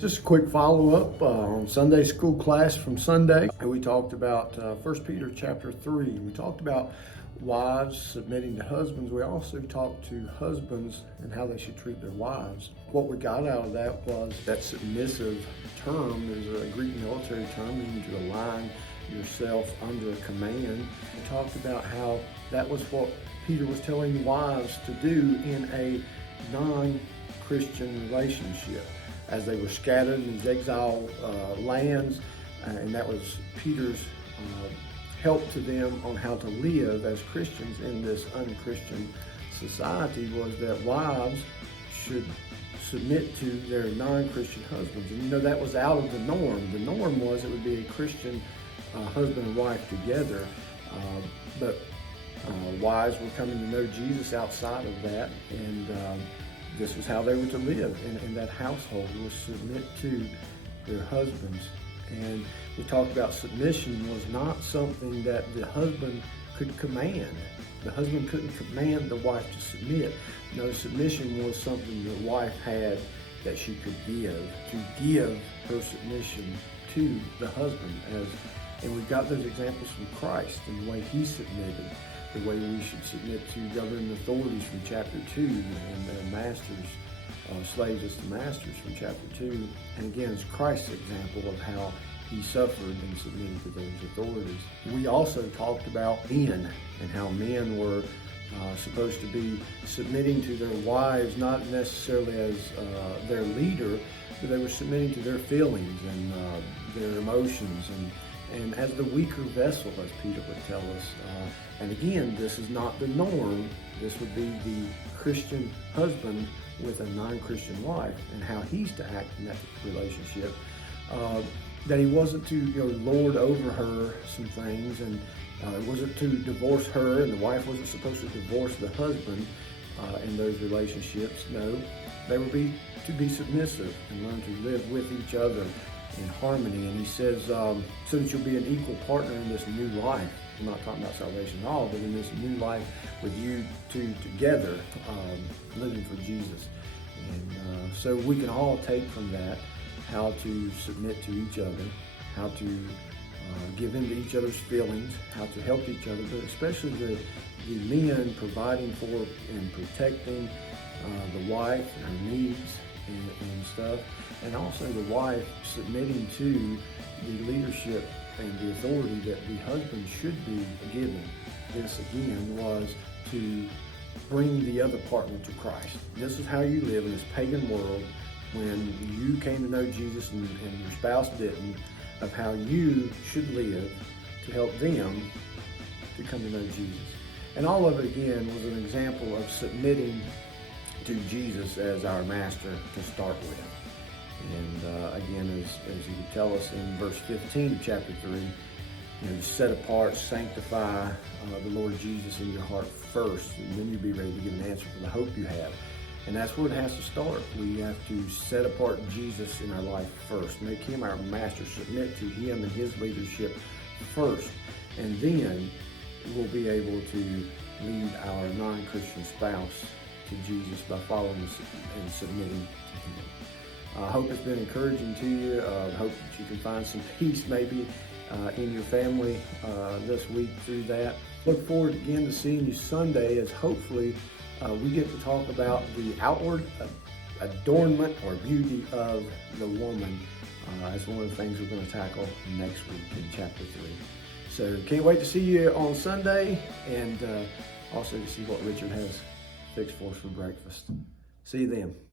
Just a quick follow-up on Sunday school class from Sunday. And we talked about 1 Peter chapter 3. We talked about wives submitting to husbands. We also talked to husbands and how they should treat their wives. What we got out of that was that submissive term is a Greek military term, meaning to align yourself under a command. We talked about how that was what Peter was telling wives to do in a non-Christian relationship, as they were scattered in these exile lands, and that was Peter's help to them on how to live as Christians in this unchristian society, was that wives should submit to their non-Christian husbands. And that was out of the norm. The norm was it would be a Christian husband and wife together, but wives were coming to know Jesus outside of that, and this was how they were to live in that household, was submit to their husbands. And we talked about submission was not something that the husband could command. The husband couldn't command the wife to submit. No, submission was something the wife had that she could give, to give her submission to the husband. And we've got those examples from Christ and the way he submitted, the way we should submit to governing authorities from chapter 2, and masters, slaves as to masters from chapter 2. And again, it's Christ's example of how he suffered and submitted to those authorities. We also talked about men and how men were supposed to be submitting to their wives, not necessarily as their leader, but they were submitting to their feelings and their emotions, and as the weaker vessel, as Peter would tell us. And again, this is not the norm. This would be the Christian husband with a non-Christian wife, and how he's to act in that relationship. That he wasn't to lord over her some things, and it wasn't to divorce her, and the wife wasn't supposed to divorce the husband in those relationships. No, they were to be submissive and learn to live with each other in harmony. And he says, so that you'll be an equal partner in this new life. I'm not talking about salvation at all, but in this new life with you two together, living for Jesus. And so we can all take from that how to submit to each other, how to give in to each other's feelings, how to help each other, but especially the men providing for and protecting the wife and her needs and stuff, and also the wife submitting to the leadership and the authority that the husband should be given. This again was to bring the other partner to Christ. This is how you live in this pagan world when you came to know Jesus and your spouse didn't, of how you should live to help them to come to know Jesus. And all of it again was an example of submitting to Jesus as our master to start with. And again, as he would tell us in verse 15 of chapter 3, set apart, sanctify the Lord Jesus in your heart first, and then you'll be ready to give an answer for the hope you have. And that's where it has to start. We have to set apart Jesus in our life first, make him our master, submit to him and his leadership first, and then we'll be able to lead our non-Christian spouse to Jesus by following and submitting to him. I hope it's been encouraging to you. I hope that you can find some peace maybe in your family this week through that. Look forward again to seeing you Sunday, as hopefully we get to talk about the outward adornment or beauty of the woman as one of the things we're going to tackle next week in chapter 3. So can't wait to see you on Sunday, and also to see what Richard has fixed for us for breakfast. See you then.